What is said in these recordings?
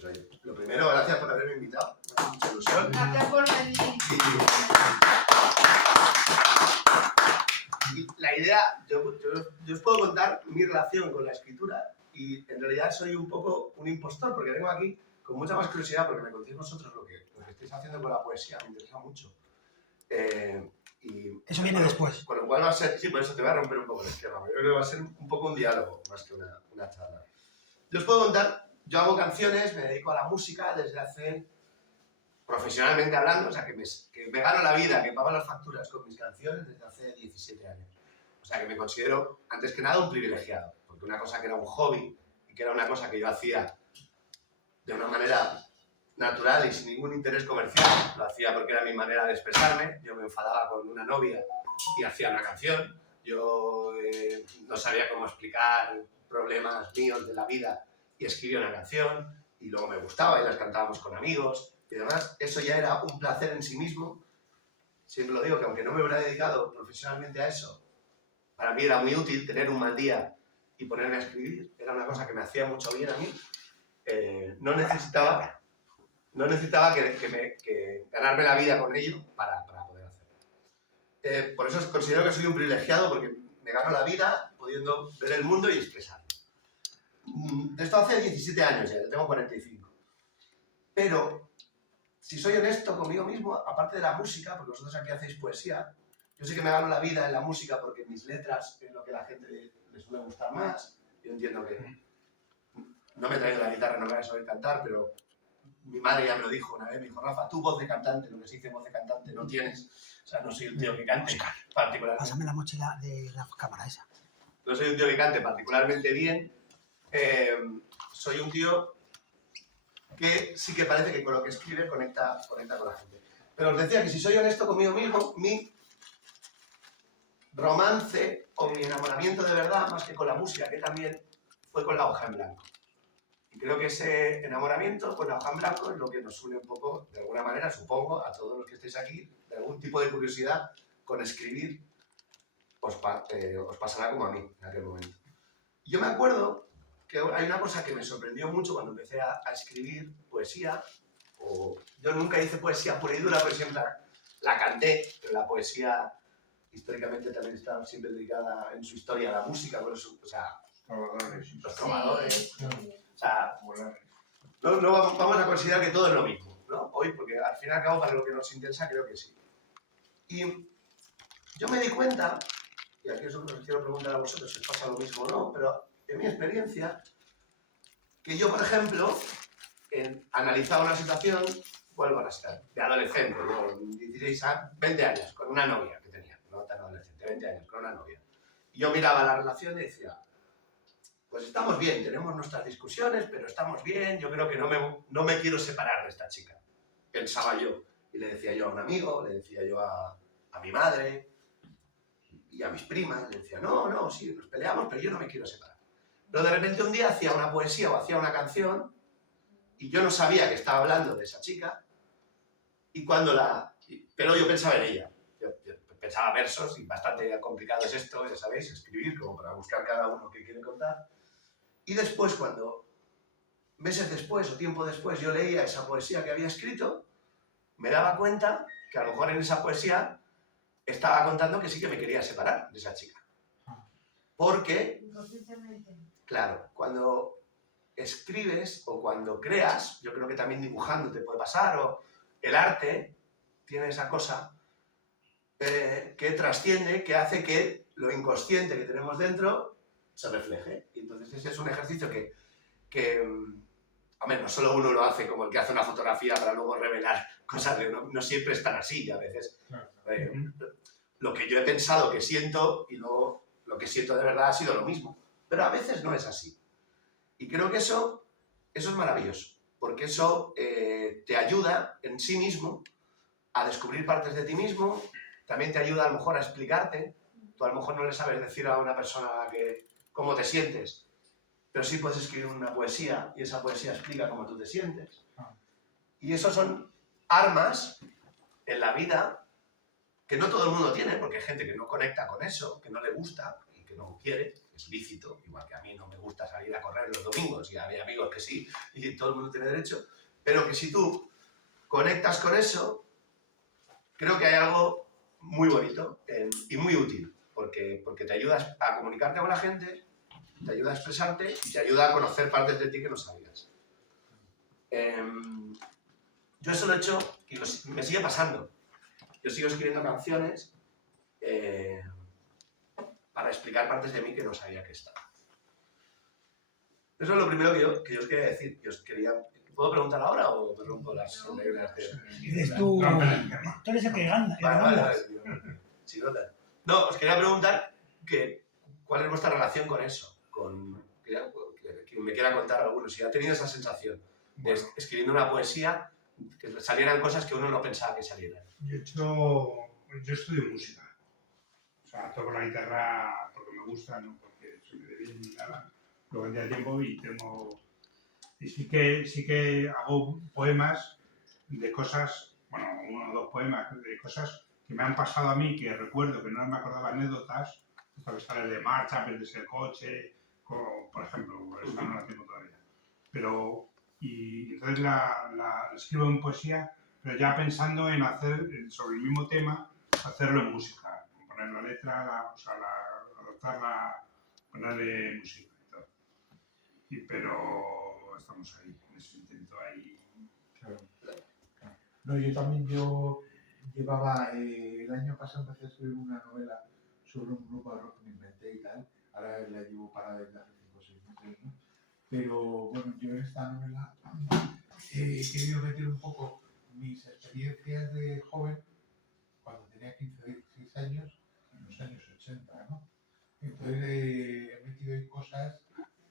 Pues oye, lo primero, gracias por haberme invitado. Me hace mucha ilusión. Gracias por venir. Y la idea, yo os puedo contar mi relación con la escritura y en realidad soy un poco un impostor porque vengo aquí con mucha más curiosidad porque me contéis vosotros lo que estáis haciendo con la poesía, me interesa mucho. Y eso viene después. Con lo cual va a ser, sí, por eso te voy a romper un poco el esquema. Yo creo que va a ser un poco un diálogo más que una charla. Yo os puedo contar, yo hago canciones, me dedico a la música desde hace, profesionalmente hablando, o sea, que me gano la vida, que pago las facturas con mis canciones desde hace 17 años. O sea, que me considero, antes que nada, un privilegiado, porque una cosa que era un hobby y que era una cosa que yo hacía de una manera natural y sin ningún interés comercial, lo hacía porque era mi manera de expresarme. Yo me enfadaba con una novia y hacía una canción. Yo no sabía cómo explicar problemas míos de la vida y escribía una canción y luego me gustaba y las cantábamos con amigos y demás. Eso ya era un placer en sí mismo. Siempre lo digo que aunque no me hubiera dedicado profesionalmente a eso, para mí era muy útil tener un mal día y ponerme a escribir. Era una cosa que me hacía mucho bien a mí. No necesitaba que ganarme la vida con ello para poder hacerlo. Por eso considero que soy un privilegiado porque me gano la vida pudiendo ver el mundo y expresarlo. De esto hace 17 años ya, yo tengo 45. Pero, si soy honesto conmigo mismo, aparte de la música, porque vosotros aquí hacéis poesía, yo sé que me gano la vida en la música porque mis letras es lo que a la gente le suele gustar más. Yo entiendo que no me he traído la guitarra, no me voy a saber cantar, pero mi madre ya me lo dijo una vez, me dijo, Rafa, tú voz de cantante, lo que se dice voz de cantante, no tienes. O sea, no soy un tío que cante particularmente. Pásame la mochila de la cámara esa. No soy un tío que cante particularmente bien. Soy un tío que sí que parece que con lo que escribe conecta con la gente. Pero os decía que si soy honesto conmigo mismo, mi romance o mi enamoramiento de verdad, más que con la música, que también fue con la hoja en blanco. Y creo que ese enamoramiento con la hoja en blanco es lo que nos une un poco, de alguna manera, supongo, a todos los que estéis aquí, de algún tipo de curiosidad con escribir, os pasará como a mí en aquel momento. Yo me acuerdo que hay una cosa que me sorprendió mucho cuando empecé a escribir poesía. Yo nunca hice poesía pura y dura, pero siempre la canté. Pero la poesía históricamente también está siempre dedicada en su historia a la música, por eso, o sea, los trovadores. O sea, no vamos a considerar que todo es lo mismo, ¿no? Hoy, porque al fin y al cabo, para lo que nos interesa, creo que sí. Y yo me di cuenta, y aquí os quiero preguntar a vosotros si os pasa lo mismo o no, pero en mi experiencia, que yo, por ejemplo, analizaba una situación, vuelvo a la situación, de adolescente, yo, 16 años, 20 años, con una novia que tenía, no tan adolescente, 20 años, con una novia. Y yo miraba la relación y decía, pues estamos bien, tenemos nuestras discusiones, pero estamos bien, yo creo que no me quiero separar de esta chica. Pensaba yo, y le decía yo a un amigo, le decía yo a mi madre y a mis primas, le decía, no, sí, nos peleamos, pero yo no me quiero separar. Pero de repente un día hacía una poesía o hacía una canción y yo no sabía que estaba hablando de esa chica pero yo pensaba en ella. Yo pensaba versos y bastante complicado es esto, ya sabéis, escribir como para buscar cada uno que quiere contar. Y después, meses después o tiempo después, yo leía esa poesía que había escrito, me daba cuenta que a lo mejor en esa poesía estaba contando que sí que me quería separar de esa chica. Porque, claro, cuando escribes o cuando creas, yo creo que también dibujando te puede pasar, o el arte tiene esa cosa que trasciende, que hace que lo inconsciente que tenemos dentro se refleje. Y entonces ese es un ejercicio que hombre, no solo uno lo hace como el que hace una fotografía para luego revelar cosas que no siempre están así, y a veces lo que yo he pensado que siento y luego lo que siento de verdad ha sido lo mismo, pero a veces no es así. Y creo que eso es maravilloso, porque eso te ayuda en sí mismo a descubrir partes de ti mismo, también te ayuda a lo mejor a explicarte. Tú a lo mejor no le sabes decir a una persona cómo te sientes, pero sí puedes escribir una poesía y esa poesía explica cómo tú te sientes. Y eso son armas en la vida que no todo el mundo tiene, porque hay gente que no conecta con eso, que no le gusta y que no quiere, es lícito, igual que a mí no me gusta salir a correr los domingos, y hay amigos que sí, y todo el mundo tiene derecho, pero que si tú conectas con eso, creo que hay algo muy bonito y muy útil, porque te ayuda a comunicarte con la gente, te ayuda a expresarte y te ayuda a conocer partes de ti que no sabías. Yo eso lo he hecho y me sigue pasando. Yo sigo escribiendo canciones para explicar partes de mí que no sabía que estaban. Eso es lo primero que yo os quería decir. ¿Puedo preguntar ahora o me rompo las reglas? Eres tú eres el que gana. Vale. Chirota. No, os quería preguntar cuál es vuestra relación con eso. Que me quiera contar alguno. Si ha tenido esa sensación de escribiendo una poesía, que salieran cosas que uno no pensaba que salieran. Yo estudio música. O sea, toco la guitarra porque me gusta, no porque soy de bien ni nada. Luego en día tiempo y sí que hago poemas de cosas, bueno, 1 o 2 poemas de cosas que me han pasado a mí, que recuerdo, que no me acordaba anécdotas, esto que sale de marcha, perderse el coche, por ejemplo, esta no la tengo todavía. Pero, y entonces la escribo en poesía, pero ya pensando en hacer sobre el mismo tema, hacerlo en música, poner la letra, adaptarla, ponerle música y todo. Pero estamos ahí, en ese intento ahí. Claro. No, yo llevaba, el año pasado empecé a escribir una novela sobre un grupo de rock que me inventé y tal. Ahora la llevo parada desde hace 5 o 6 meses, ¿no? Pero bueno, yo en esta novela he querido meter un poco mis experiencias de joven, cuando tenía 15 o 16 años, en los años 80, ¿no? Entonces he metido ahí cosas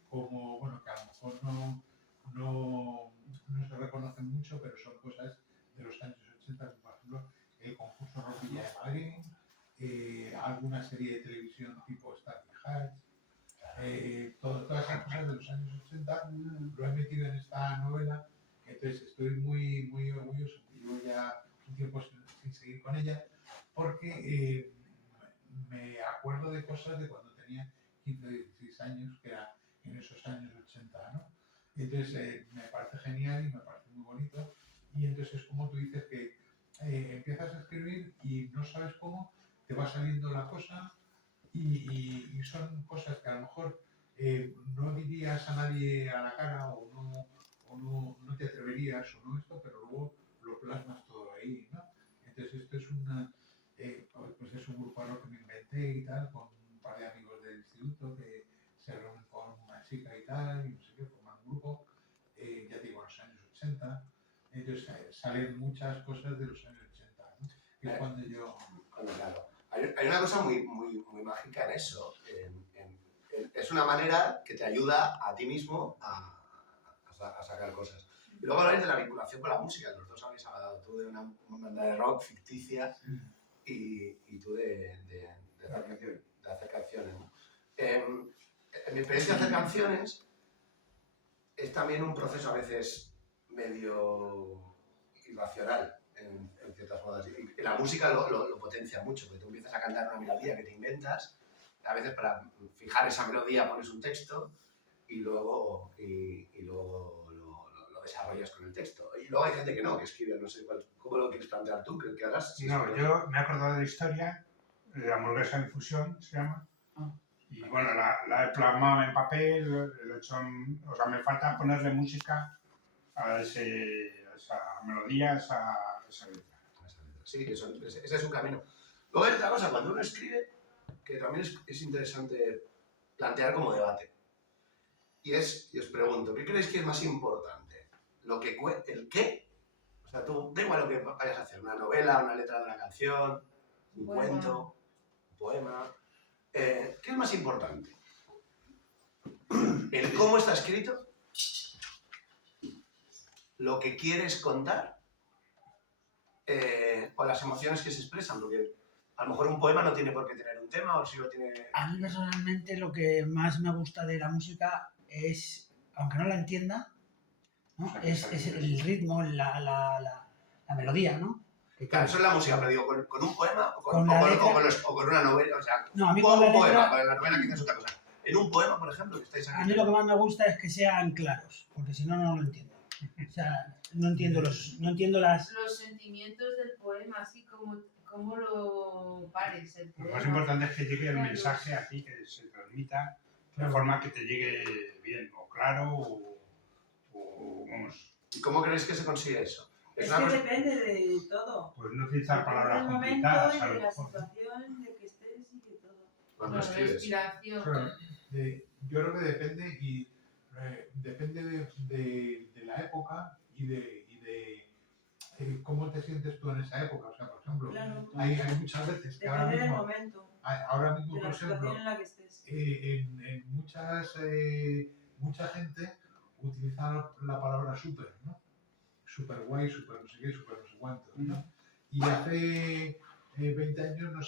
como, bueno, que a lo mejor no se reconocen mucho, pero son cosas de los años 80, como por ejemplo el concurso Rock Villa de Madrid, alguna serie de televisión tipo Starkey Hatch, todas esas cosas de los años 80 lo he metido en esta novela. Entonces estoy muy, muy orgulloso, llevo ya un tiempo sin seguir con ella, porque me acuerdo de cosas de cuando tenía 15 o 16 años, que era en esos años 80, ¿no? Entonces me parece genial y me parece muy bonito, y entonces es como tú dices que empiezas a escribir y no sabes cómo te va saliendo la cosa, y son cosas que a lo mejor no dirías a nadie a la cara o no te atreverías o no esto, pero luego lo plasmas todo ahí, ¿no? Entonces esto es pues es un grupo que me inventé y tal, con un par de amigos del instituto que se reúnen con una chica y tal, y no sé qué, forman un grupo, ya digo, en los años 80. Entonces salen muchas cosas de los años 80, ¿no? Que es cuando yo... Claro. Hay una cosa muy, muy, muy mágica en eso. Es una manera que te ayuda a ti mismo a sacar cosas. Y luego habláis de la vinculación con la música. Los dos habéis hablado, tú de una banda de rock ficticia y tú de hacer canciones, ¿no? En mi experiencia de hacer canciones es también un proceso a veces medio irracional en ciertas modas. Y la música lo potencia mucho, porque tú empiezas a cantar una melodía que te inventas, a veces para fijar esa melodía pones un texto y luego lo desarrollas con el texto. Y luego hay gente que no, que escribe, no sé cómo lo quieres plantear tú, que hagas. No, yo me he acordado de la historia, de la hamburguesa de fusión, se llama. Y bueno, la he plasmado en papel, lo he hecho o sea, me falta ponerle música a esa melodía, a esa letra. Sí, ese es un camino. Luego hay otra cosa, cuando uno escribe, que también es interesante plantear como debate. Y os pregunto, ¿qué creéis que es más importante? ¿El qué? O sea, tú, da igual lo que vayas a hacer, una novela, una letra de una canción, un cuento, un poema. ¿Qué es más importante? ¿El cómo está escrito? ¿Lo que quieres contar? ¿O las emociones que se expresan? Porque a lo mejor un poema no tiene por qué tener un tema, o si lo tiene... A mí personalmente lo que más me gusta de la música es, aunque no la entienda, ¿no? Es el ritmo, la melodía, ¿no? Claro, eso es la música, pero digo, ¿con un poema o con una novela? O sea, no, a mí con un con la poema, letra... para la novela quizás es otra cosa. en un poema, por ejemplo, que estáis A aquí. mí lo que más me gusta es que sean claros, porque si no, no lo entiendo. O sea, no entiendo las... Los sentimientos del poema, así como lo pares el Lo poema. más importante es que llegue el Claro. mensaje a ti, que se transmita de forma que te llegue bien, o claro, o vamos, ¿Y cómo creéis que se consigue eso? Es una que cosa- depende de todo. pues no utilizar Depende palabras del momento complicadas, y a de lo la mejor. situación, de que estés y de todo. Cuando La escribes. respiración. Claro, yo creo que depende y depende de la época y de cómo te sientes tú en esa época. O sea, por ejemplo, Claro. hay muchas veces que ahora Depende del mismo, momento, ahora mismo, de por la situación ejemplo, en la que estés. en mucha gente utiliza la palabra súper, ¿no? Súper guay, súper no sé qué, súper no sé cuánto, ¿no? Y hace 20 años no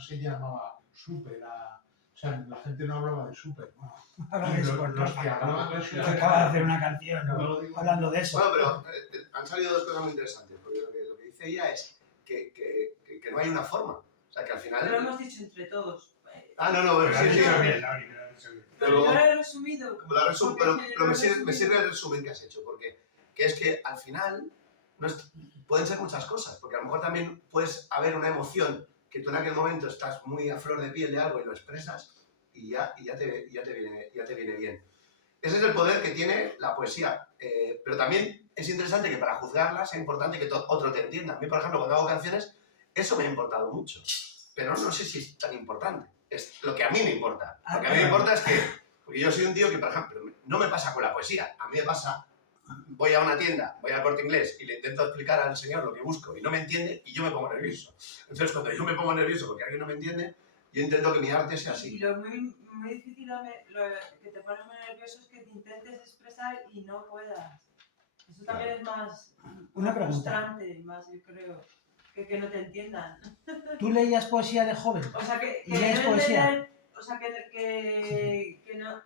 se llamaba súper o sea, la gente no hablaba de súper, ¿no? Habla Y de los eso, que hablaban de súper... acaba de hacer una canción No, digo- hablando de eso. Bueno, pero han salido dos cosas muy interesantes, porque lo que dice ella es que no hay una forma. O sea, que al final... Pero lo hemos dicho entre todos. Ah, no, bueno, Pero has sí, dicho sí. bien, Lauri, que lo has dicho bien. Pero Pero- yo lo he resumido. Pero Porque me sirve el resumen que has hecho, porque que es que al final pueden ser muchas cosas, porque a lo mejor también puedes haber una emoción que tú en aquel momento estás muy a flor de piel de algo y lo expresas y ya te viene bien. Ese es el poder que tiene la poesía, pero también es interesante que para juzgarla sea importante que otro te entienda. A mí, por ejemplo, cuando hago canciones, eso me ha importado mucho, pero no sé si es tan importante. Es lo que a mí me importa. Lo que a mí me importa es que, porque yo soy un tío que, por ejemplo, no me pasa con la poesía, a mí me pasa, voy a una tienda, voy al Corte Inglés y le intento explicar al señor lo que busco y no me entiende y yo me pongo nervioso. Entonces, cuando yo me pongo nervioso porque alguien no me entiende, yo intento que mi arte sea Y así. lo muy difícil, lo que te pone muy nervioso es que te intentes expresar y no puedas. Eso también es más Una pregunta. frustrante, más yo creo, que no te entiendan. ¿Tú leías poesía de joven? O sea, que ¿Y lees no poesía? entender, o sea, que no...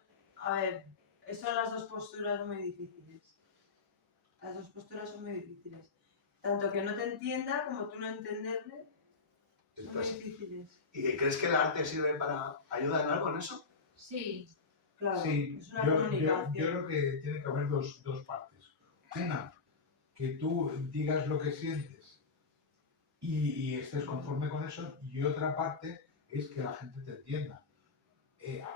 A ver, son las dos posturas muy difíciles. Las dos posturas son muy difíciles. Tanto que no te entienda como tú no entenderle, son muy Entonces, difíciles. ¿y crees que el arte sirve para ayudar en algo en eso? Sí. Claro, Sí, es una yo comunicación. creo que tiene que haber dos partes. Una, que tú digas lo que sientes y estés conforme con eso, y otra parte es que la gente te entienda.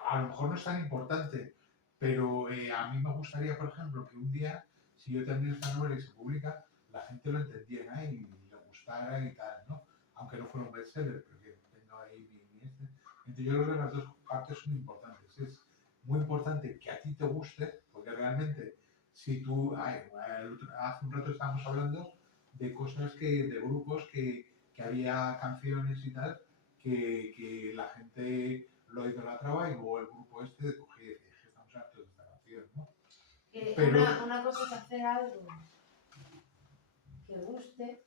A lo mejor no es tan importante, pero a mí me gustaría, por ejemplo, que un día, si yo termino esta novela y se publica, la gente lo entendiera y le gustara y tal, ¿no? Aunque no fuera un bestseller, pero que tenga ahí mi este. Entonces yo creo que las dos partes son importantes. Es muy importante que a ti te guste, porque realmente si tú, hace un rato estábamos hablando de cosas de grupos que había canciones y tal, que la gente lo idolatraba y luego el grupo este cogía y decía, "Es que estamos hartos de esta canción", ¿no? Pero- Una cosa es hacer algo que guste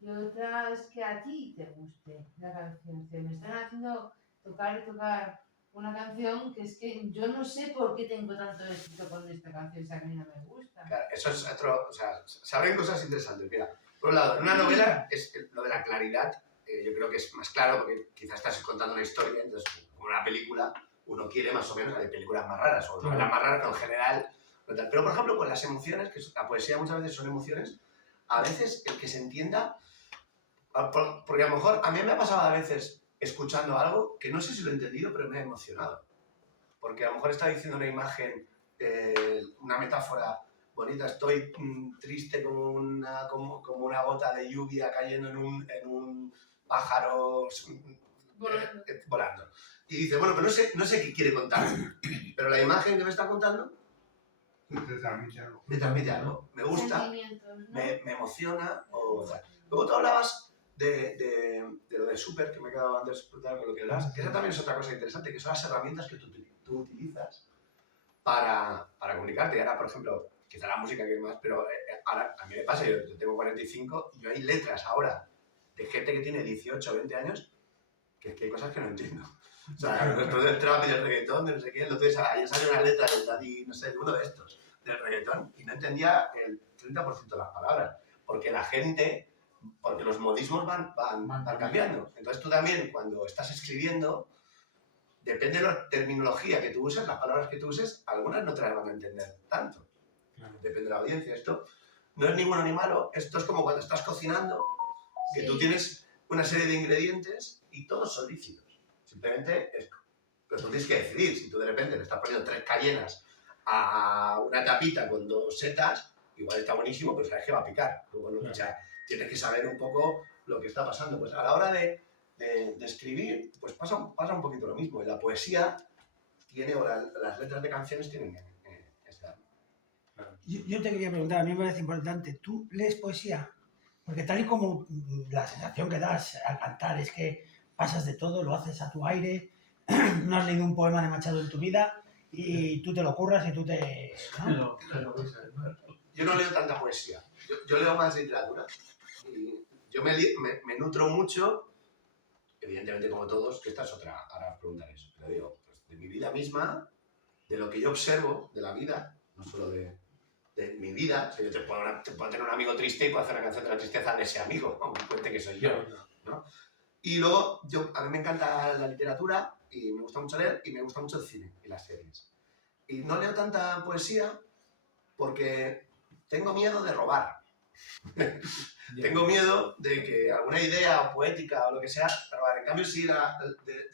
y otra es que a ti te guste la canción. Que me están haciendo tocar y tocar una canción que es que yo no sé por qué tengo tanto éxito con esta canción, o sea, que a mí no me gusta. Claro, eso es otro, o sea, se abren cosas interesantes. Mira, por un lado, en una novela es lo de la claridad, yo creo que es más claro porque quizás estás contando una historia, entonces como una película uno quiere más o menos, hay películas más raras o novelas más raras, pero en general, no tal. Pero por ejemplo con las emociones, que la poesía muchas veces son emociones, a veces el que se entienda, porque a lo mejor a mí me ha pasado a veces escuchando algo que no sé si lo he entendido, pero me ha emocionado. Porque a lo mejor está diciendo una imagen, una metáfora bonita, estoy triste como una gota de lluvia cayendo en un pájaro volando. Y dice, bueno, pero no sé qué quiere contar, pero la imagen que me está contando Te transmite algo. me transmite algo. Me gusta, Sentimientos, ¿no? me emociona o tal. Luego tú hablabas de lo del súper, que me he quedado antes brutal con lo que hablabas, que esa también es otra cosa interesante, que son las herramientas que tú utilizas para comunicarte. Y ahora, por ejemplo, quizá la música que es más, pero ahora a mí me pasa, yo tengo 45 y yo hay letras ahora de gente que tiene 18 o 20 años que hay cosas que no entiendo. O sea, después del trap y del reggaetón, de no sé qué, entonces ayer salió una letra del Daddy, no sé, uno de estos, del reggaetón, y no entendía el 30% de las palabras, porque la gente, porque los modismos van cambiando. Entonces tú también, cuando estás escribiendo, depende de la terminología que tú uses, las palabras que tú uses, algunas no te las van a entender tanto. Claro. Depende de la audiencia. Esto no es ni bueno ni malo, esto es como cuando estás cocinando, que tú tienes una serie de ingredientes y todos son lícitos. Simplemente es... Pero tú tienes que decidir, si tú de repente le estás poniendo 3 cayenas a una tapita con 2 setas, igual está buenísimo, pero sabes que va a picar. Luego, ¿no? O sea, tienes que saber un poco lo que está pasando. Pues a la hora de escribir, pues pasa un poquito lo mismo. En la poesía tiene, o las letras de canciones tienen esta... Yo te quería preguntar, a mí me parece importante, ¿tú lees poesía? Porque tal y como la sensación que das al cantar es que pasas de todo, lo haces a tu aire, no has leído un poema de Machado en tu vida y tú te lo curras y tú te... ¿no? Yo no leo tanta poesía, yo leo más literatura. Y yo me nutro mucho, evidentemente como todos, que esta es otra, ahora os preguntaré eso, pero digo, pues, de mi vida misma, de lo que yo observo de la vida, no solo de mi vida. O sea, yo te puedo tener un amigo triste y puedo hacer una canción de la tristeza de ese amigo, aunque cuente que soy yo, ¿no? Y luego, a mí me encanta la literatura y me gusta mucho leer y me gusta mucho el cine y las series. Y no leo tanta poesía porque tengo miedo de robar. Tengo miedo de que alguna idea poética o lo que sea, robar. En cambio, si de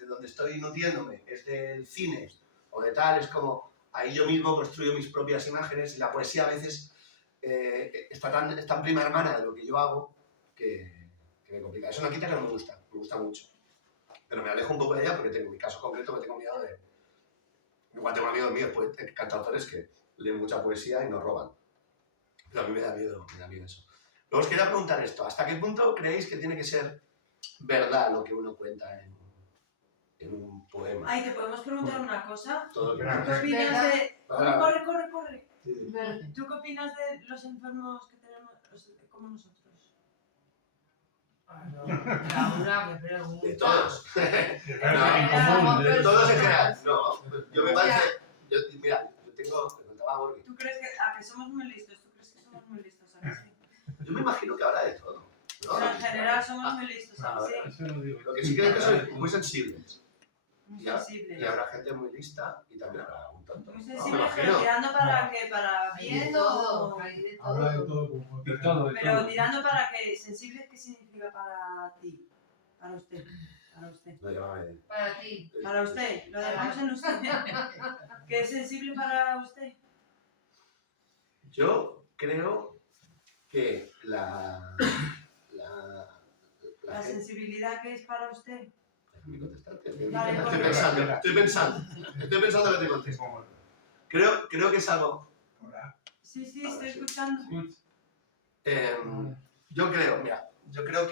donde estoy nutriéndome es del cine o de tal, es como ahí yo mismo construyo mis propias imágenes y la poesía a veces está tan prima hermana de lo que yo hago que me complica. Eso no quita que no me gusta mucho. Pero me alejo un poco de ella porque en mi caso concreto me tengo miedo de... Igual tengo amigos míos, cantautores que leen mucha poesía y nos roban. Pero a mí me da miedo eso. Luego os quería preguntar esto, ¿hasta qué punto creéis que tiene que ser verdad lo que uno cuenta en un poema? Ay, ¿te podemos preguntar una cosa? Todo lo que ¿Tú qué opinas de...? Ah. Corre. Sí. ¿Tú qué opinas de los enfermos que tenemos como nosotros? Laura, que pregunta. De todos. En común, De todos en general. No, yo me parece... Mira, te contaba a Borghi. ¿Tú crees que somos muy listos? ¿Tú crees que somos muy listos? ¿A que sí? Yo me imagino que habrá de todo. ¿no? O sea, en general somos muy listos, ¿a que sí? Eso lo digo. Lo que sí creo es que sois muy sensibles. Muy Y sensibles. habrá gente muy lista y también habrá un tonto. Muy No, me sensibles, pero imagino. tirando para que para Hay bien de todo, o... hay de Habla de todo. todo como De todo, de Pero todo. tirando para que sensibles, ¿qué significa para ti? Para usted. Para usted. No, llámame. Para ti. Para usted. Lo dejamos en usted. ¿Qué es sensible para usted? Yo creo que la La gente... sensibilidad que es para usted. Déjame contestarte. Vale, Estoy pues- pensando que te contesto. Creo que es algo... Hola. Sí, estoy escuchando. Yo creo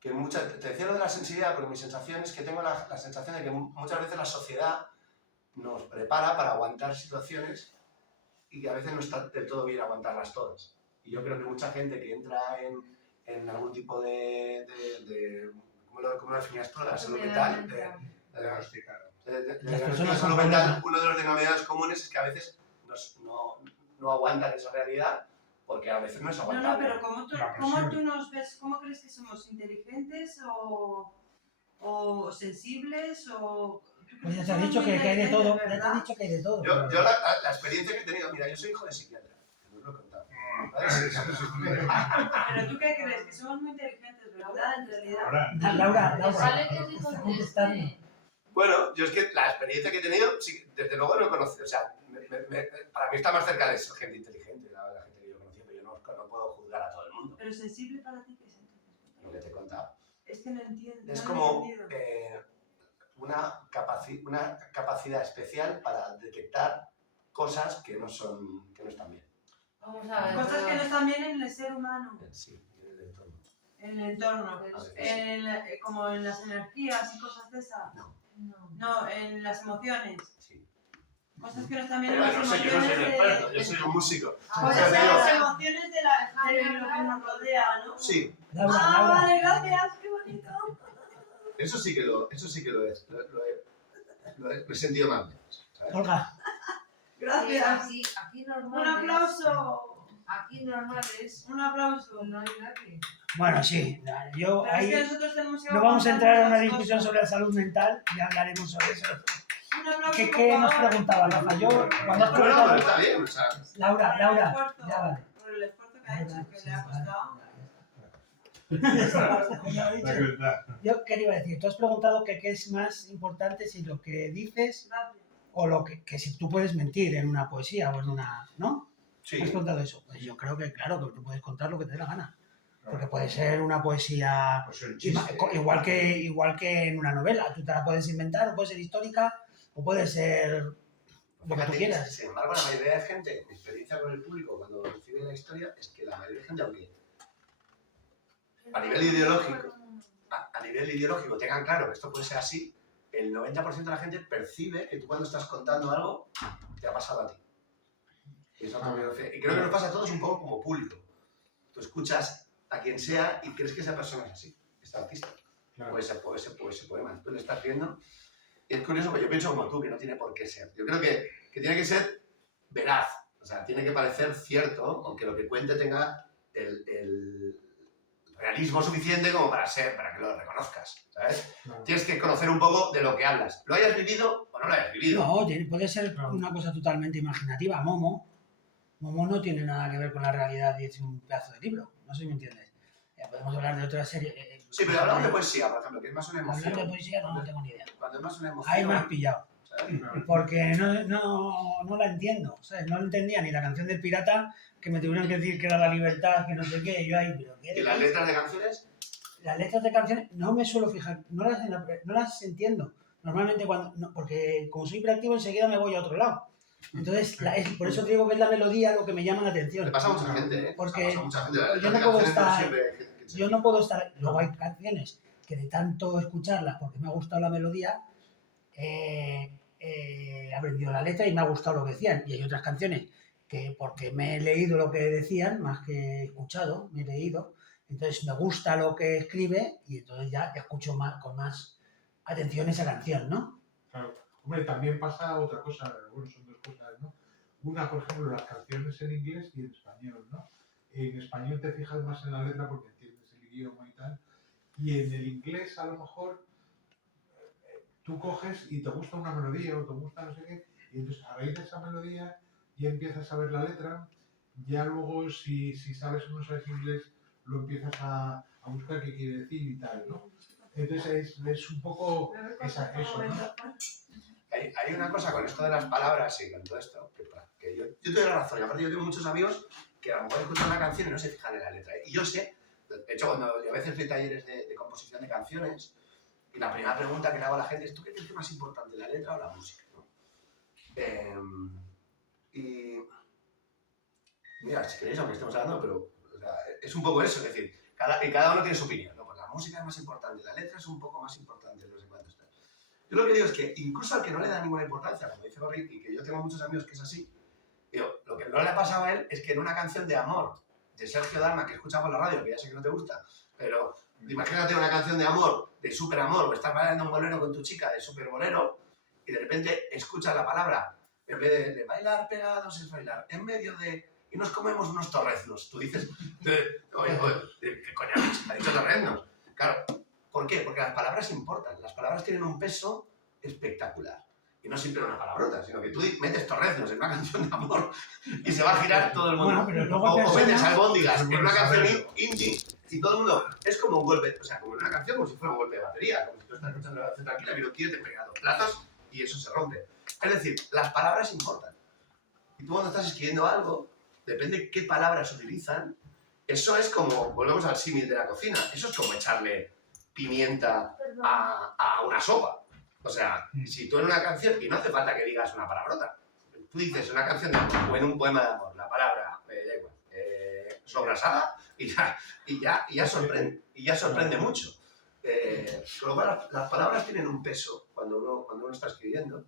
que muchas... Te decía lo de la sensibilidad porque mi sensación es que tengo la sensación de que muchas veces la sociedad nos prepara para aguantar situaciones y que a veces no está del todo bien aguantarlas todas. Y yo creo que mucha gente que entra en algún tipo de ¿cómo lo definías tú? La salud mental. Diagnosticado. Las personas Salud con mental, problemas. uno de los denominadores comunes es que a veces no aguantan esa realidad porque a veces no es No, aguantable. pero ¿cómo tú nos ves? ¿Cómo crees que somos? ¿Inteligentes o sensibles o...? ¿tú crees Pues ya que te ha somos dicho muy que hay de inteligentes, todo, ya te verdad? he dicho que hay de todo. Yo la experiencia que he tenido, mira, yo soy hijo de psiquiatra, que no os lo he contado. Pero ¿tú qué crees? Que somos muy inteligentes, ¿verdad? En realidad. Ahora, Laura, Me sale que Laura. es hijo Está de contestando. este. Bueno, yo es que la experiencia que he tenido, sí, desde luego no he conocido, o sea, para mí está más cerca de ser gente inteligente, la gente que yo he conocido, pero yo no puedo juzgar a todo el mundo, Pero sensible para ti, ¿qué es entonces? lo que te he contado. Es que no entiendo. Es no lo he como entendido. una capacidad especial para detectar cosas que no están bien. Vamos a ver. Cosas que no están bien en el ser humano, Sí, en el entorno. en el entorno. A veces. Como en las energías y cosas de esas. No. No, en las emociones. Sí. Cosas que no están bien en Pero las no sé, yo no soy emociones un experto, yo soy un músico. Cosas Ya te en digo. las emociones de lo que nos rodea, ¿no? Sí, Laura, Ah, Laura. vale, gracias, qué bonito. eso sí que lo es. Lo he sentido más veces, ¿sabes? Olga, Gracias. Aquí Un normal. aplauso. aquí normal es Un aplauso. no hay nadie. Bueno, sí, yo Pero es ahí que nosotros tenemos que no vamos a aguantar entrar en una muchas discusión cosas. sobre la salud mental, ya hablaremos sobre eso. Un aplauso, ¿Qué por nos favor. preguntaba, Rafa? Yo, cuando has No, pero preguntado... está bien, o sea, Laura, Por el Laura, esfuerzo, ya vale. Por el esfuerzo que ha hecho, que Sí, le ha costado. Ya lo he La dicho. que está. Yo, ¿qué te iba a decir? Tú has preguntado que qué es más importante, si lo que dices Gracias. o lo que si tú puedes mentir en una poesía o en una... ¿No? sí. ¿Has preguntado eso? Pues yo creo que, claro, que tú puedes contar lo que te dé la gana. Porque puede ser una poesía Pues el chiste. igual que en una novela. Tú te la puedes inventar, o puede ser histórica, o puede ser lo que tú Fíjate, quieras. sin embargo, la mayoría de gente, mi experiencia con el público cuando recibe la historia, es que la mayoría de gente, aunque a nivel ideológico tengan claro que esto puede ser así, el 90% de la gente percibe que tú cuando estás contando algo, te ha pasado a ti. Y creo que nos pasa a todos un poco como público. Tú escuchas a quien sea y crees que esa persona es así, este artista, Claro. o ese poema. Tú le estás viendo. Y es curioso, porque yo pienso como tú, que no tiene por qué ser. Yo creo que tiene que ser veraz. O sea, tiene que parecer cierto, aunque lo que cuente tenga el realismo suficiente como para que lo reconozcas, ¿sabes? Claro. Tienes que conocer un poco de lo que hablas. ¿Lo hayas vivido o no lo hayas vivido? No, puede ser una cosa totalmente imaginativa. Momo no tiene nada que ver con la realidad y es un pedazo de libro. No sé si me entiendes. Podemos hablar de otra serie. Sí, pero hablamos de poesía, por ejemplo, que es más una emoción. Hablar de poesía no tengo ni idea. Cuando es más una emoción... Ahí me has pillado. ¿sabes? Porque no la entiendo, ¿sabes? No entendía ni la canción del pirata, que me tuvieron que decir que era la libertad, que no sé qué, yo ahí, pero ¿qué ¿Y las decís? letras de canciones? Las letras de canciones no me suelo fijar, no las entiendo. Normalmente porque como soy hiperactivo enseguida me voy a otro lado. Entonces, por eso digo que es la melodía lo que me llama la atención. Le pasa a mucha gente, ¿eh? Porque Pasa a mucha gente. Las yo letras no de puedo canciones no estar- siempre hay gente que se- Yo no puedo estar... Luego hay canciones que de tanto escucharlas porque me ha gustado la melodía, he aprendido la letra y me ha gustado lo que decían. Y hay otras canciones que porque me he leído lo que decían, más que he escuchado, me he leído, entonces me gusta lo que escribe y entonces ya escucho con más atención esa canción, ¿no? Claro. Hombre, también pasa otra cosa, bueno, son dos cosas, ¿no? Una, por ejemplo, las canciones en inglés y en español, ¿no? En español te fijas más en la letra porque entiendes el idioma y tal, y en el inglés a lo mejor tú coges y te gusta una melodía o te gusta no sé qué, y entonces a raíz de esa melodía ya empiezas a ver la letra, ya luego si sabes o no sabes inglés lo empiezas a buscar qué quiere decir y tal, ¿no? Entonces es un poco eso, ¿no? Hay una cosa con esto de las palabras y con todo esto, que yo te doy la razón. Y aparte yo tengo muchos amigos que a lo mejor escuchan una canción y no se fijan en la letra. Y yo sé, de hecho, cuando yo a veces doy talleres de composición de canciones, y la primera pregunta que le hago a la gente es: ¿tú qué crees que es más importante, la letra o la música? ¿No? Y mira, si queréis, aunque estemos hablando, pero o sea, es un poco eso, es decir, cada uno tiene su opinión, ¿no? Pues la música es más importante, la letra es un poco más importante, no sé cuánto está. Yo lo que digo es que incluso al que no le da ninguna importancia, como dice Gorri, y que yo tengo muchos amigos que es así, digo, lo que no le ha pasado a él es que en una canción de amor de Sergio Dalma que escuchas por la radio, que ya sé que no te gusta, pero imagínate una canción de amor, de súper amor, o estás bailando un bolero con tu chica de súper bolero, y de repente escuchas la palabra, en vez de bailar pegados es bailar, en medio de... y nos comemos unos torreznos. Tú dices, oye, ¿qué coño ha dicho torreznos? Claro, ¿por qué? Porque las palabras importan, las palabras tienen un peso espectacular. Y no siempre una palabrota, sino que tú metes torreznos en una canción de amor y se va a girar todo el mundo. Bueno, pero luego O metes personas... albóndigas en una canción saberlo. indie y todo el mundo... Es como un golpe, o sea, como en una canción, como si fuera un golpe de batería, como si tú estás escuchando la canción tranquila, pero tío te pega dos platos y eso se rompe. Es decir, las palabras importan. Y tú cuando estás escribiendo algo, depende qué palabras utilizan, eso es como, volvemos al símil de la cocina, eso es como echarle pimienta a una sopa. O sea, si tú en una canción, y no hace falta que digas una palabrota, tú dices una canción de amor o en un poema de amor, la palabra, da igual, sobrasada y ya sorprende mucho. Con lo cual, las palabras tienen un peso cuando uno está escribiendo,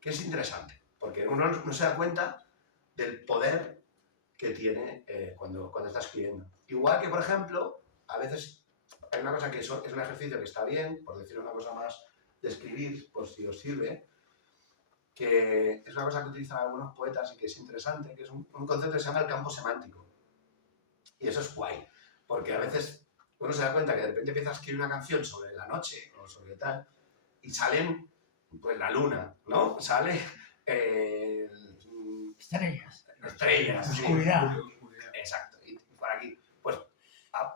que es interesante, porque uno no se da cuenta del poder que tiene cuando está escribiendo. Igual que, por ejemplo, a veces hay una cosa que es un ejercicio que está bien, por decir una cosa más de escribir, por si os sirve, que es una cosa que utilizan algunos poetas y que es interesante, que es un concepto que se llama el campo semántico. Y eso es guay, porque a veces uno se da cuenta que de repente empieza a escribir una canción sobre la noche o sobre tal, y salen, pues, la luna, ¿no? Sale Estrellas, sí. oscuridad. Exacto, y por aquí. Pues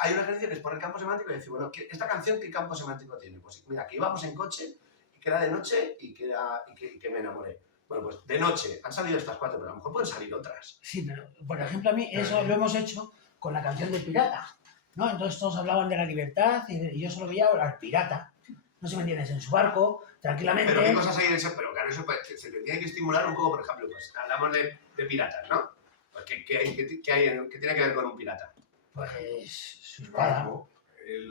hay un ejercicio que es poner campo semántico y decir, bueno, ¿esta canción qué campo semántico tiene? Pues mira, que íbamos en coche, y que era de noche y que me enamoré. Bueno, pues de noche han salido estas 4, pero a lo mejor pueden salir otras. Sí, pero por ejemplo a mí eso lo hemos hecho con la canción del pirata, ¿no? Entonces todos hablaban de la libertad y yo solo veía al pirata, no sé si me entiendes, en su barco, tranquilamente. Pero qué cosas hay en eso, pero claro, eso se tendría que estimular un poco, por ejemplo, pues hablamos de piratas, ¿no? Pues ¿qué tiene que ver con un pirata? Pues su El espada. barco,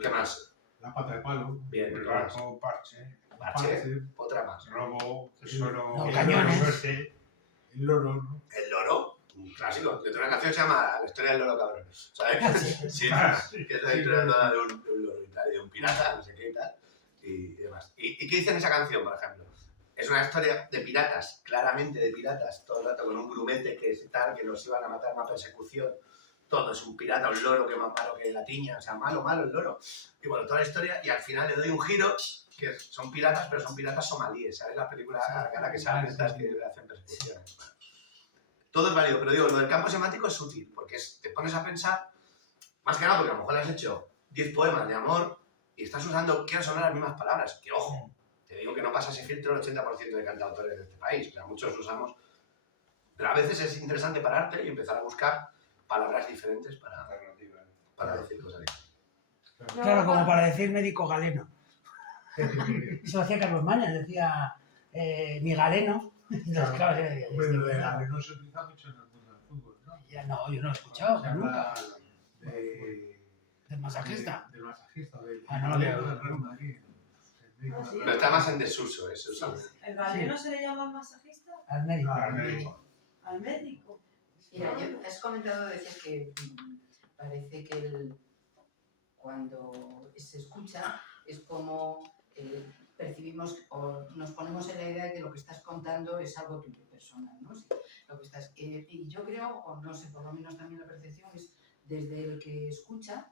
¿Qué más? la pata de palo, Bien, El ¿qué más? barco, parche, Parche, otra más. robo, tesoro, No, cañones. suerte. el loro, ¿no? El loro, un clásico. Yo tengo una canción que se llama La historia del loro cabrón. ¿Sabes? Sí, que es la historia de un loro y tal, y de un pirata, no sé qué y tal, y demás. ¿Y qué dice en esa canción, por ejemplo? Es una historia de piratas, claramente de piratas, todo el rato con un grumete que es tal, que los iban a matar, una persecución. Todo es un pirata, un loro que es más malo que la tiña, o sea, malo el loro. Y bueno, toda la historia, y al final le doy un giro, que son piratas, pero son piratas somalíes, ¿sabes? Las películas a que salen estas que hacen persecuciones. Bueno, todo es válido, pero digo, lo del campo semántico es útil, porque te pones a pensar, más que nada porque a lo mejor le has hecho 10 poemas de amor y estás quiero sonar las mismas palabras, que ojo, te digo que no pasa ese filtro el 80% de cantautores de este país, o sea, muchos usamos, pero a veces es interesante pararte y empezar a buscar palabras diferentes para decir cosas diferentes. Claro, como para decir médico galeno. Eso lo hacía Carlos Mañas, decía mi galeno. Entonces, claro, Hombre, lo de galeno se utiliza mucho en el mundo del fútbol, ¿no? ya no, yo no lo he escuchado Se nunca. habla Del masajista. Del masajista, del Ah, no, del Real Madrid. Ah, sí. Pero está más en desuso eso, ¿sabes? ¿El galeno se le llama al masajista? Al médico. Al médico. ¿Al médico? Mira, has comentado, decías que parece que cuando se escucha es como percibimos o nos ponemos en la idea de que lo que estás contando es algo tuyo personal, ¿no? Sí, lo que estás, y yo creo, o no sé, por lo menos también la percepción es desde el que escucha,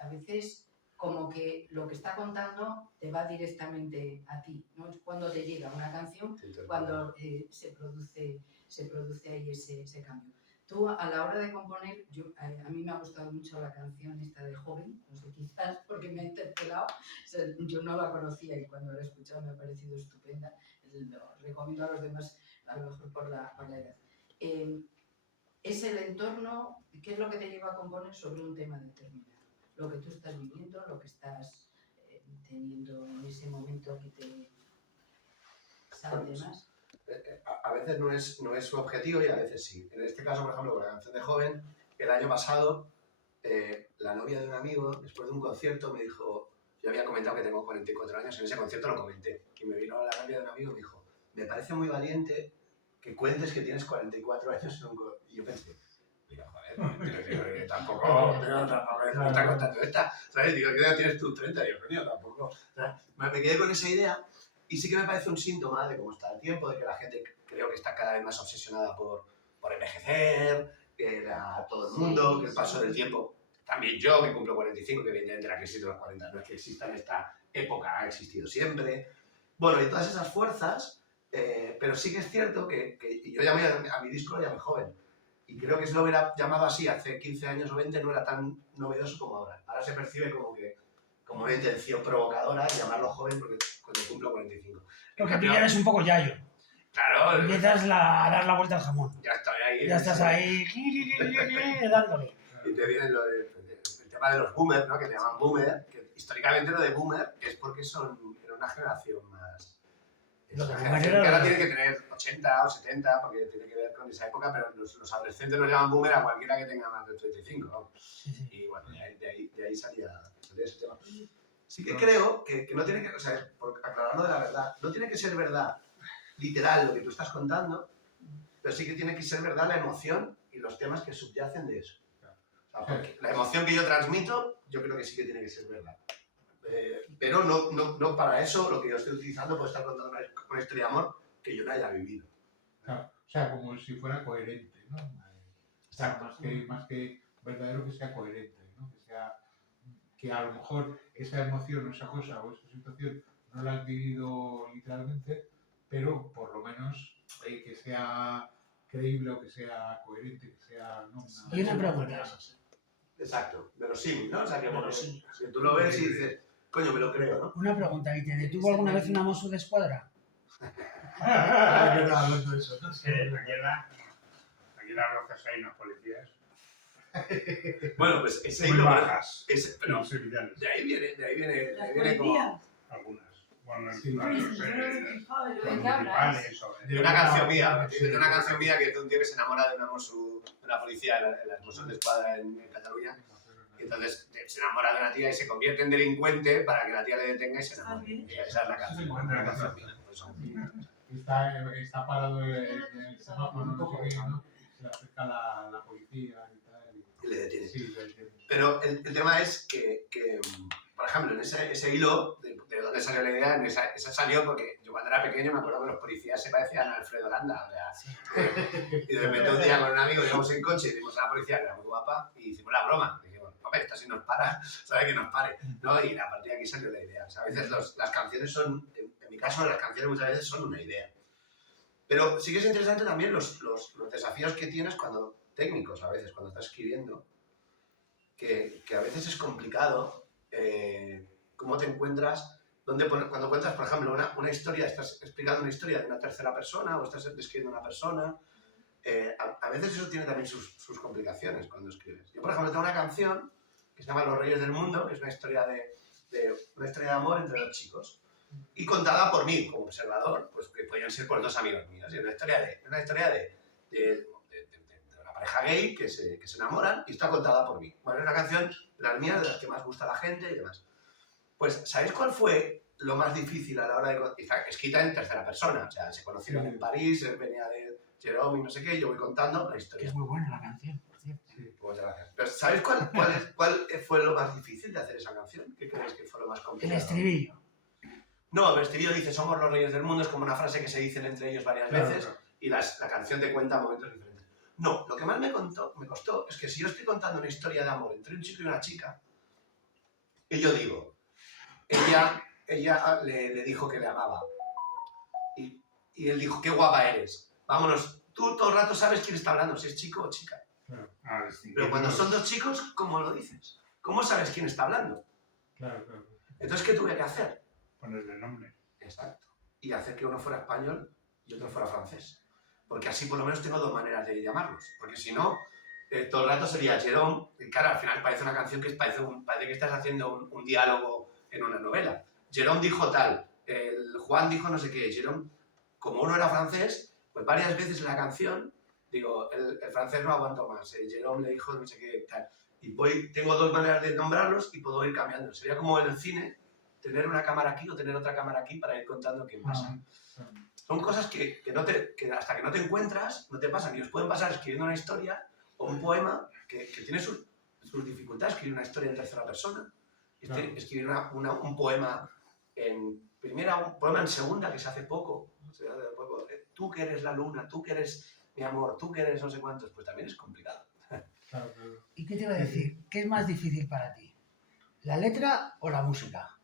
a veces como que lo que está contando te va directamente a ti, ¿no? Es cuando te llega una canción, cuando se produce ahí ese cambio. Tú, a la hora de componer, a mí me ha gustado mucho la canción esta de Joven, no sé, quizás porque me ha interpelado, o sea, yo no la conocía y cuando la he escuchado me ha parecido estupenda, lo recomiendo a los demás, a lo mejor por la edad. Es el entorno, ¿qué es lo que te lleva a componer sobre un tema determinado? Lo que tú estás viviendo, lo que estás teniendo en ese momento que te sale más. A veces no es su objetivo y a veces sí. En este caso, por ejemplo, con la canción de Joven, el año pasado, la novia de un amigo, después de un concierto, me dijo, yo había comentado que tengo 44 años, en ese concierto lo comenté, y me vino la novia de un amigo y me dijo, me parece muy valiente que cuentes que tienes 44 años y yo pensé, digo, joder, tampoco me está contando esta, ¿sabes? Digo, ¿qué edad tienes tú? 30, y yo, coño, tampoco. Me quedé con esa idea. Y sí que me parece un síntoma de cómo está el tiempo, de que la gente creo que está cada vez más obsesionada por envejecer, a todo el mundo, que el paso del tiempo, también yo que cumplo 45, que evidentemente la crisis de los 40 no es que exista en esta época, ha existido siempre. Bueno, y todas esas fuerzas, pero sí que es cierto que yo llamé a mi disco, lo llamé Joven. Y creo que si lo hubiera llamado así hace 15 años o 20 no era tan novedoso como ahora. Ahora se percibe como una intención provocadora llamarlo Joven porque cuando cumplo 45. Lo que pillan es un poco yayo. Claro, Empiezas a dar la vuelta al jamón. ya estoy ahí. Ya estás ahí dándole. Y te viene el tema de los boomers, ¿no? Que te llaman boomer, que históricamente lo de boomer es porque era una generación más. Es Los una boomers generación que eran- ahora tiene que tener 80 o 70, porque tiene que ver con esa época, pero los adolescentes nos llaman boomer a cualquiera que tenga más de 35. ¿no? Sí, sí. Y bueno, de ahí salía ese tema. Sí que creo que no tiene que, o sea, por aclararlo de la verdad, no tiene que ser verdad literal lo que tú estás contando, pero sí que tiene que ser verdad la emoción y los temas que subyacen de eso. O sea, porque la emoción que yo transmito, yo creo que sí que tiene que ser verdad. Pero no para eso lo que yo estoy utilizando puede estar contando una historia de amor que yo no haya vivido. Claro, o sea, como si fuera coherente, ¿no? O sea, más que verdadero, que sea coherente, ¿no? Que a lo mejor esa emoción o esa cosa o esa situación no la has vivido literalmente, pero por lo menos que sea creíble o que sea coherente, que sea... ¿no? Y una pregunta. Exacto, verosímil, ¿no? O sea, que Verosímil. que tú lo ves y dices, coño, me lo creo, ¿no? Una pregunta, ¿y te detuvo alguna vez una Mosso de Escuadra? Ah, es verdad, hablando de eso, ¿no? Sí, aquí las rozas hay unos policías Bueno, pues ese muy hilo, bajas, pero no serviciales, de ahí viene Las como policías. algunas. Bueno, Sí. no Yo sé, no me he fijado, yo los ¿De qué hablas? municipales o de una canción mía, Sí. de una canción mía que es de un tío que se enamora de una policía en las Mossos de Escuadra en Cataluña. Y entonces se enamora de una tía y se convierte en delincuente para que la tía le detenga y se enamore. Y esa es la canción. Una canción mía, pues, Está parado en el semáforo, no sé qué, ¿no? Se le acerca la policía y tal. y le detiene. Sí, lo entiendo. Pero el tema es que, por ejemplo, en ese hilo, de dónde salió la idea, esa salió porque yo cuando era pequeño me acuerdo que los policías se parecían a Alfredo Landa. O sea, y de repente un día con un amigo íbamos en coche y vimos a la policía que era muy guapa y hicimos la broma. Dijimos, hombre, esta si nos para, sabe que nos pare. ¿No? Y a partir de aquí salió la idea. O sea, a veces las canciones son, en mi caso, las canciones muchas veces son una idea. Pero sí que es interesante también los desafíos que tienes técnicos a veces, cuando estás escribiendo, que a veces es complicado cómo te encuentras, cuando cuentas, por ejemplo, una historia, estás explicando una historia de una tercera persona o estás describiendo una persona, a veces eso tiene también sus complicaciones cuando escribes. Yo, por ejemplo, tengo una canción que se llama Los Reyes del Mundo, que es una historia de amor entre dos chicos, y contada por mí como observador, pues que podían ser por dos amigos míos. Y es una historia de una pareja gay que se enamoran y está contada por mí. Bueno, es una canción de las mías, de las que más gusta a la gente y demás. Pues, ¿sabéis cuál fue lo más difícil a la hora de... Está escrita en tercera persona, o sea, se conocieron en París, él venía de Jerome y no sé qué, yo voy contando la Que historia. es muy buena la canción, por cierto. Sí, muchas gracias. Pero ¿sabéis cuál fue lo más difícil de hacer esa canción? ¿Qué creéis que fue lo más El complicado? estribillo. No, el estribillo dice somos los reyes del mundo, es como una frase que se dicen entre ellos varias veces y la canción te cuenta momentos diferentes. No, lo que más me costó es que si yo estoy contando una historia de amor entre un chico y una chica, y yo digo, ella le dijo que le amaba y él dijo, qué guapa eres, vámonos, tú todo el rato sabes quién está hablando, si es chico o chica. Claro, Pero cuando son dos chicos, ¿cómo lo dices? ¿Cómo sabes quién está hablando? claro. Entonces, ¿qué tuve que hacer? Ponerle nombre. Exacto. Y hacer que uno fuera español y otro fuera francés. Porque así por lo menos tengo dos maneras de llamarlos. Porque si no, todo el rato sería Jerome. Y claro, al final parece una canción que parece que estás haciendo un diálogo en una novela. Jerome dijo tal, el Juan dijo no sé qué. Jerome, como uno era francés, pues varias veces en la canción, digo, el francés no aguanto más. Jerome le dijo no sé qué, tal. Y tengo dos maneras de nombrarlos y puedo ir cambiando. Sería como en el cine, tener una cámara aquí o tener otra cámara aquí para ir contando qué pasa. Son cosas que hasta que no te encuentras, no te pasan. Y os pueden pasar escribiendo una historia o un poema que tiene sus dificultades. Escribir una historia en tercera persona, escribir un poema en primera, un poema en segunda, que se hace poco. Tú que eres la luna, tú que eres mi amor, tú que eres no sé cuántos, pues también es complicado. Claro. ¿Y qué te iba a decir? ¿Qué es más difícil para ti? ¿La letra o la música?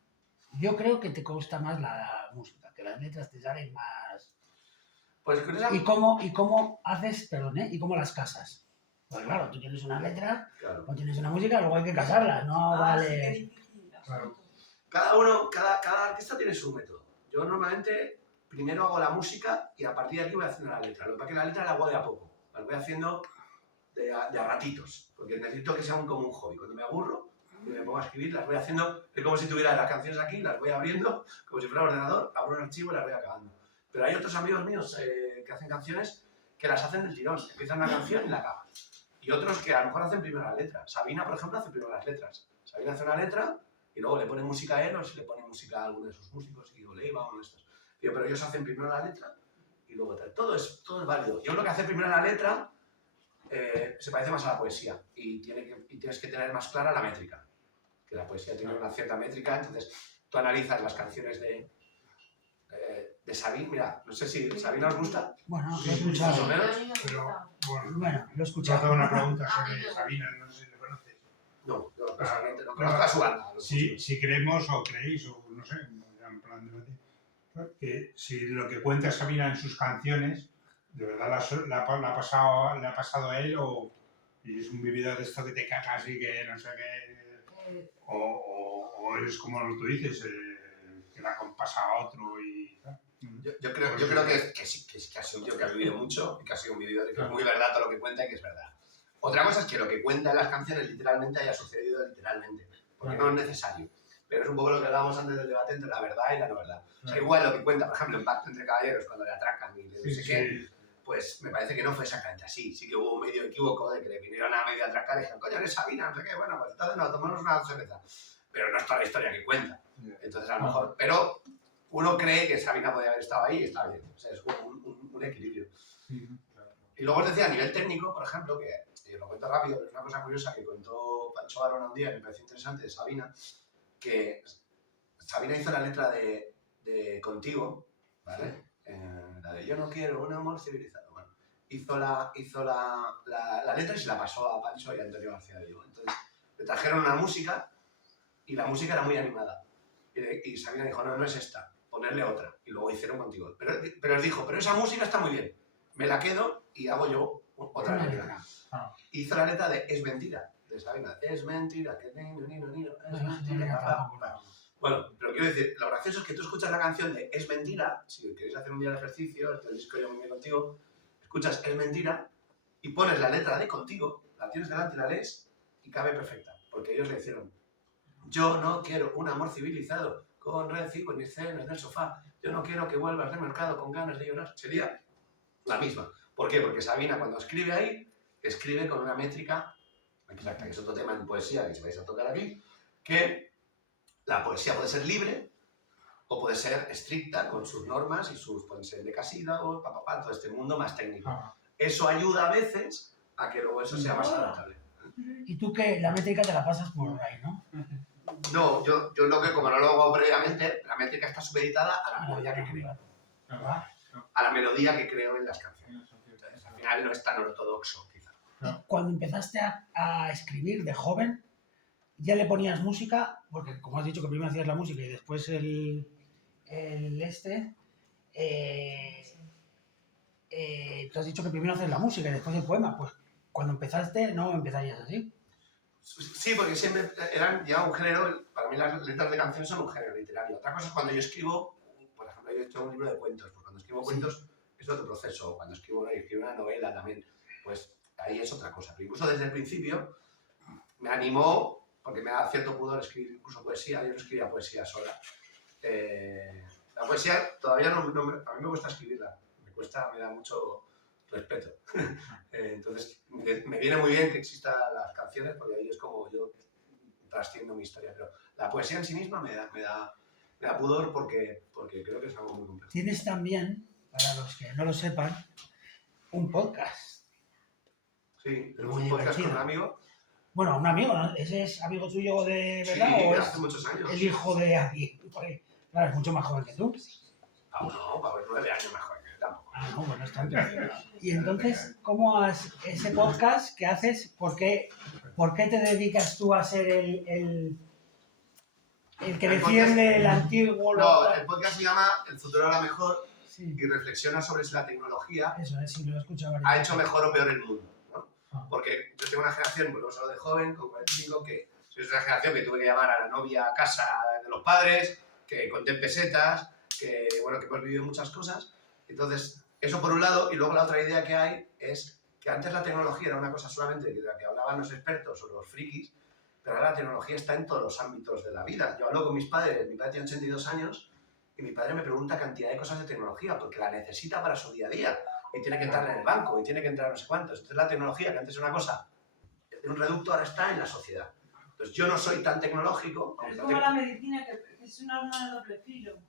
Yo creo que te cuesta más la música, que las letras te salen más... Pues con esa... ¿Y cómo haces, perdón, ¿y cómo las casas? Pues claro, tú tienes una letra, Claro. o tienes una música, luego hay que casarla, no Sí, qué vale... difícil. Claro. Cada artista tiene su método. Yo normalmente primero hago la música y a partir de aquí voy haciendo la letra. Lo que pasa es que la letra la hago de a poco. La voy haciendo de a ratitos, porque necesito que sea como un hobby. Cuando me aburro y me pongo a escribir, las voy haciendo, es como si tuviera las canciones aquí, las voy abriendo, como si fuera un ordenador, abro un archivo y las voy acabando. Pero hay otros amigos míos que hacen canciones que las hacen del tirón. Empiezan una canción y la acaban. Y otros que a lo mejor hacen primero la letra. Sabina, por ejemplo, hace primero las letras. Sabina hace una letra y luego le pone música a él o si le pone música a alguno de sus músicos, y Leiva o uno de estos. Pero ellos hacen primero la letra y luego tal. Todo es válido. Yo creo que hacer primero la letra se parece más a la poesía y tienes que tener más clara la métrica. Que la poesía tiene una cierta métrica, entonces tú analizas las canciones de Sabina. Mira, no sé si Sabina os gusta. Bueno, lo Sí, he escuchado. más o menos. A mí me Pero, gusta. bueno, Bueno, lo he yo escuchado. tengo una pregunta sobre Sabina, no sé si le conoces. No, yo Ah, personalmente no no. conozco a su banda. Si creemos o creéis, o no sé, en plan debate, que si lo que cuenta Sabina en sus canciones, de verdad le ha pasado a él, y es un vividor de esto que te cagas y que no sé qué, o es como tú dices, que la pasa a otro y tal. Yo creo que sí, que ha sido un tío que ha vivido mucho y que ha sido un vividor y que es muy verdad todo lo que cuenta y que es verdad. Otra cosa es que lo que cuenta en las canciones literalmente haya sucedido literalmente, porque no es necesario. Pero es un poco lo que hablábamos antes del debate entre la verdad y la no verdad. O sea, igual lo que cuenta, por ejemplo, en Pacto entre Caballeros, cuando le atracan y le no sé qué, pues me parece que no fue exactamente así. Sí que hubo un medio equívoco de que le vinieron a medio atracar y dijeron, coño, eres Sabina, no sé qué, bueno, pues entonces no, tomamos una cerveza. Pero no es toda la historia que cuenta. Entonces, a lo mejor, pero uno cree que Sabina podía haber estado ahí y está bien. O sea, es un equilibrio. Sí, claro. Y luego os decía, a nivel técnico, por ejemplo, que os lo cuento rápido, pero es una cosa curiosa que contó Pancho Barona un día, que me pareció interesante, de Sabina, que Sabina hizo la letra de Contigo, ¿vale? La de Yo no quiero un amor civilizado. Bueno, hizo la letra y se la pasó a Pancho y a Antonio García de Vigo. Entonces, le trajeron una música y la música era muy animada. Y Sabina dijo, no, no es esta, ponerle otra. Y luego hicieron Contigo. Pero os dijo, pero esa música está muy bien, me la quedo y hago yo otra letra. Hizo la letra de Es mentira, de Sabina. Es mentira, que es mentira. Bueno, pero quiero decir, lo gracioso es que tú escuchas la canción de Es mentira, si queréis hacer un día de ejercicio, el disco Yo me voy contigo, escuchas Es mentira y pones la letra de Contigo, la tienes delante y la lees y cabe perfecta, porque ellos le hicieron yo no quiero un amor civilizado, con recibo ni cenas del sofá. Yo no quiero que vuelvas del mercado con ganas de llorar. Sería la misma. ¿Por qué? Porque Sabina, cuando escribe ahí, escribe con una métrica exacta, que es otro tema en poesía que si vais a tocar aquí, que la poesía puede ser libre o puede ser estricta con sus normas y sus, pueden ser decasílabos, todo este mundo más técnico. Eso ayuda a veces a que luego eso sea más adaptable. Y tú que la métrica te la pasas por ahí, ¿no? No, yo lo que, como no lo hago previamente, la métrica está supeditada a la melodía que creo. A la melodía que creo en las canciones. Entonces, al final no es tan ortodoxo, quizá. Y cuando empezaste a escribir de joven, ¿ya le ponías música? Porque como has dicho que primero hacías la música y después tú has dicho que primero haces la música y después el poema. Pues cuando empezaste no empezarías así. Sí, porque siempre eran ya un género, para mí las letras de canciones son un género literario. Otra cosa es cuando yo escribo, por ejemplo, yo he hecho un libro de cuentos, pues cuando escribo cuentos es otro proceso, cuando escribo una novela también, pues ahí es otra cosa. Pero incluso desde el principio me animó, porque me da cierto pudor escribir incluso poesía, yo no escribía poesía sola. La poesía todavía a mí me cuesta escribirla, me da mucho respeto. Entonces, me viene muy bien que existan las canciones porque ahí es como yo trasciendo mi historia. Pero la poesía en sí misma me da pudor porque creo que es algo muy complejo. Tienes también, para los que no lo sepan, un podcast. Sí, tenemos Muy un podcast divertido. con un amigo. Bueno, un amigo, ¿no? ¿Ese es amigo tuyo de verdad Sí, o hace es muchos años. el hijo de alguien? Porque, claro, es mucho más joven que tú. No, va a haber 9 años mejor que él tampoco. Ah, no, bueno, es tanto. Y entonces, ¿cómo ese podcast que haces? ¿Por qué te dedicas tú a ser el que defiende el antiguo? No, el podcast se llama El futuro hará mejor Sí, y reflexiona sobre si la tecnología eso es, sí, lo he escuchado varias ha veces. hecho mejor o peor el mundo, ¿no? Ah. Porque yo tengo una generación, volvemos a lo de joven, con 45, que soy una generación que tuve que llamar a la novia a casa de los padres, que conté en pesetas, que hemos vivido muchas cosas. Entonces, eso por un lado, y luego la otra idea que hay es que antes la tecnología era una cosa solamente de la que hablaban los expertos o los frikis, pero ahora la tecnología está en todos los ámbitos de la vida. Yo hablo con mis padres, mi padre tiene 82 años, y mi padre me pregunta cantidad de cosas de tecnología, porque la necesita para su día a día. Y tiene que entrar en el banco, y tiene que entrar no sé cuántos. Entonces la tecnología, que antes era una cosa de un reducto, ahora está en la sociedad. Entonces yo no soy tan tecnológico. Es como la medicina, que es un arma de doble filo.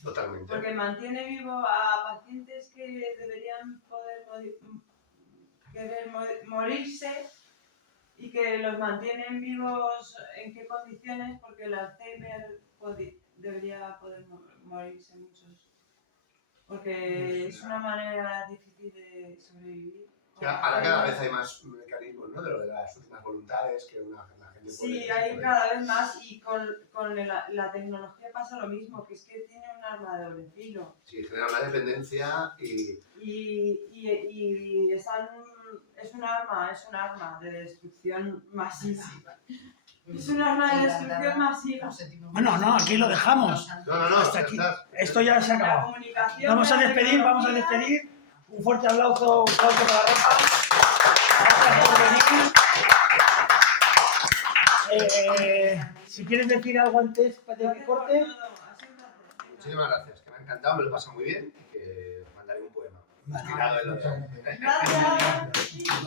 Totalmente. Porque mantiene vivo a pacientes que deberían poder morirse y que los mantienen vivos en qué condiciones, porque el Alzheimer debería poder morirse muchos porque es una manera difícil de sobrevivir. Ahora cada vez hay más mecanismos, ¿no? De lo de las últimas voluntades que la gente Sí, puede... hay cada vez más y con la tecnología pasa lo mismo, que es que tiene un arma de doble filo. Sí, genera una dependencia y... Y es un arma de destrucción masiva. Es un arma de destrucción masiva. Bueno, no, aquí lo dejamos. No, Hasta ya aquí. está. Esto ya se ha La acabado. comunicación, Vamos a la despedir, vamos a tecnología. despedir. Un fuerte aplauso para Rafa. Gracias por venir. Si quieres decir algo antes de que corte. Muchísimas gracias, que me ha encantado, me lo he pasado muy bien y que os mandaré un poema. Vale. Inspirado en lo Gracias.